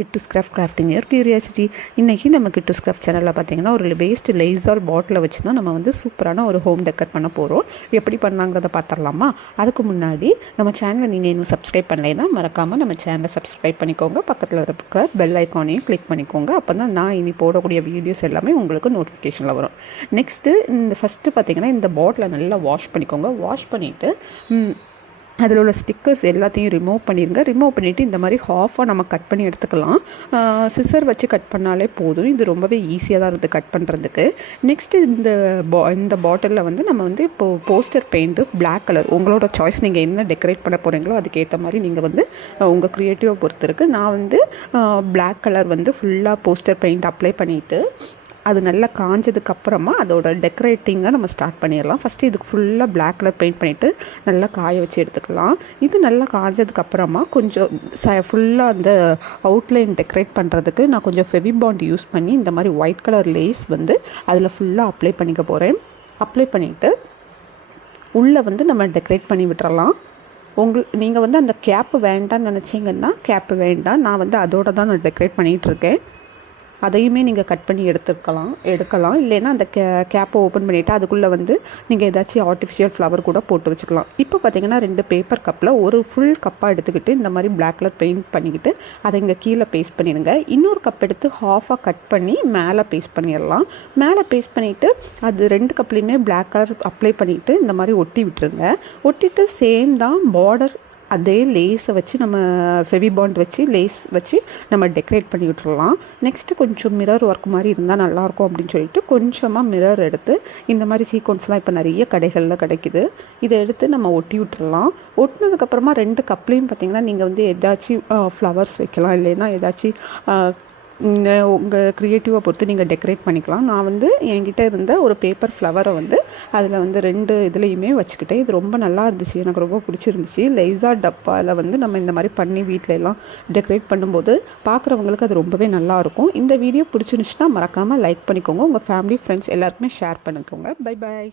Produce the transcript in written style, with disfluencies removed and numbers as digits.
Kittus grafting your curiosity. இன்றைக்கி நம்ம Kittus craft சேனலில் பார்த்தீங்கன்னா ஒரு வேஸ்ட் லைசால் பாட்டிலை வச்சு தான் நம்ம வந்து சூப்பரான ஒரு ஹோம் டெக்கர் பண்ண போகிறோம். எப்படி பண்ணாங்கிறத பார்த்துடலாமா? அதுக்கு முன்னாடி நம்ம சேனலை நீங்கள் இன்னும் சப்ஸ்கிரைப் பண்ணலைன்னா மறக்காமல் நம்ம சேனலை சப்ஸ்கிரைப் பண்ணிக்கோங்க. பக்கத்தில் இருக்கிற பெல் ஐக்கானையும் கிளிக் பண்ணிக்கோங்க. அப்போ தான் நான் இனி போடக்கூடிய வீடியோஸ் எல்லாமே உங்களுக்கு நோட்டிஃபிகேஷனில் வரும். நெக்ஸ்ட்டு ஃபஸ்ட்டு பார்த்தீங்கன்னா இந்த பாட்டிலை நல்லா வாஷ் பண்ணிக்கோங்க. வாஷ் பண்ணிவிட்டு அதில் உள்ள ஸ்டிக்கர்ஸ் எல்லாத்தையும் ரிமூவ் பண்ணிடுங்க. ரிமூவ் பண்ணிவிட்டு இந்த மாதிரி ஹாஃபாக நம்ம கட் பண்ணி எடுத்துக்கலாம். சிசர் வச்சு கட் பண்ணாலே போதும். இது ரொம்பவே ஈஸியாக தான் இருக்குது கட் பண்ணுறதுக்கு. நெக்ஸ்ட்டு இந்த பாட்டிலில் வந்து நம்ம வந்து இப்போது போஸ்டர் பெயிண்ட்டு பிளாக் கலர் உங்களோட சாய்ஸ். நீங்கள் என்ன டெக்கரேட் பண்ண போகிறீங்களோ அதுக்கேற்ற மாதிரி நீங்கள் வந்து உங்கள் க்ரியேட்டிவை பொறுத்து இருக்குது. நான் வந்து பிளாக் கலர் வந்து ஃபுல்லாக போஸ்டர் பெயிண்ட் அப்ளை பண்ணிவிட்டு அது நல்லா காஞ்சதுக்கப்புறமா அதோட டெக்கரேட்டிங்கை நம்ம ஸ்டார்ட் பண்ணிடலாம். ஃபஸ்ட்டு இதுக்கு ஃபுல்லாக பிளாக் கலர் பெயிண்ட் பண்ணிவிட்டு நல்லா காய வச்சு எடுத்துக்கலாம். இது நல்லா காஞ்சதுக்கப்புறமா கொஞ்சம் ஃபுல்லாக அந்த அவுட்லைன் டெக்கரேட் பண்ணுறதுக்கு நான் கொஞ்சம் ஃபெவிபாண்ட் யூஸ் பண்ணி இந்த மாதிரி ஒயிட் கலர் லேஸ் வந்து அதில் ஃபுல்லாக அப்ளை பண்ணிக்க போகிறேன். அப்ளை பண்ணிவிட்டு உள்ளே வந்து நம்ம டெக்கரேட் பண்ணி விட்டுறலாம். நீங்கள் வந்து அந்த கேப்பு வேண்டான்னு நினச்சிங்கன்னா கேப்பு வேண்டாம். நான் வந்து அதோடு தான் நான் டெக்கரேட் பண்ணிகிட்ருக்கேன். அதையுமே நீங்கள் கட் பண்ணி எடுக்கலாம். இல்லைன்னா அந்த கேப்பை ஓப்பன் பண்ணிவிட்டு அதுக்குள்ளே வந்து நீங்கள் ஏதாச்சும் ஆர்டிஃபிஷியல் ஃப்ளவர் கூட போட்டு வச்சுக்கலாம். இப்போ பார்த்தீங்கன்னா 2 பேப்பர் கப்பில் ஒரு ஃபுல் கப்பாக எடுத்துக்கிட்டு இந்த மாதிரி பிளாக் கலர் பெயிண்ட் பண்ணிக்கிட்டு அதை இங்கே கீழே பேஸ்ட் பண்ணிடுங்க. இன்னொரு கப் எடுத்து ஹாஃபாக கட் பண்ணி மேலே பேஸ்ட் பண்ணிடலாம். மேலே பேஸ்ட் பண்ணிவிட்டு அது 2 கப்லேயுமே பிளாக் கலர் அப்ளை பண்ணிவிட்டு இந்த மாதிரி ஒட்டி விட்டுருங்க. ஒட்டிட்டு சேம் தான் பார்டர் அதே லேஸை வச்சு நம்ம ஃபெவிபாண்ட் வச்சு லேஸ் வச்சு நம்ம டெக்கரேட் பண்ணி விட்டுறலாம். நெக்ஸ்ட்டு கொஞ்சம் மிரர் ஒர்க் மாதிரி இருந்தால் நல்லாயிருக்கும் அப்படின்னு சொல்லிட்டு கொஞ்சமாக மிரர் எடுத்து இந்த மாதிரி சீக்வன்ஸ்லாம் இப்போ நிறைய கடைகளில் கிடைக்குது. இதை எடுத்து நம்ம ஒட்டி விட்டுறலாம். ஒட்டினதுக்கப்புறமா 2 கப்லேயும் பார்த்திங்கன்னா நீங்கள் வந்து ஏதாச்சும் ஃப்ளவர்ஸ் வைக்கலாம். இல்லைன்னா ஏதாச்சும் உங்கள் க்ரியேட்டிவை பொறுத்து நீங்கள் டெக்கரேட் பண்ணிக்கலாம். நான் வந்து என்கிட்ட இருந்த ஒரு பேப்பர் ஃப்ளவரை வந்து அதில் வந்து 2 இதுலேயுமே வச்சுக்கிட்டேன். இது ரொம்ப நல்லா இருந்துச்சு, எனக்கு ரொம்ப பிடிச்சிருந்துச்சு. லைஸா டப்பாவில் வந்து நம்ம இந்த மாதிரி பண்ணி வீட்டில எல்லாம் டெக்கரேட் பண்ணும்போது பார்க்குறவங்களுக்கு அது ரொம்பவே நல்லாயிருக்கும். இந்த வீடியோ பிடிச்சிருந்துச்சுன்னா மறக்காமல் லைக் பண்ணிக்கோங்க. உங்கள் ஃபேமிலி ஃப்ரெண்ட்ஸ் எல்லாருக்குமே ஷேர் பண்ணிக்கோங்க. Bye bye.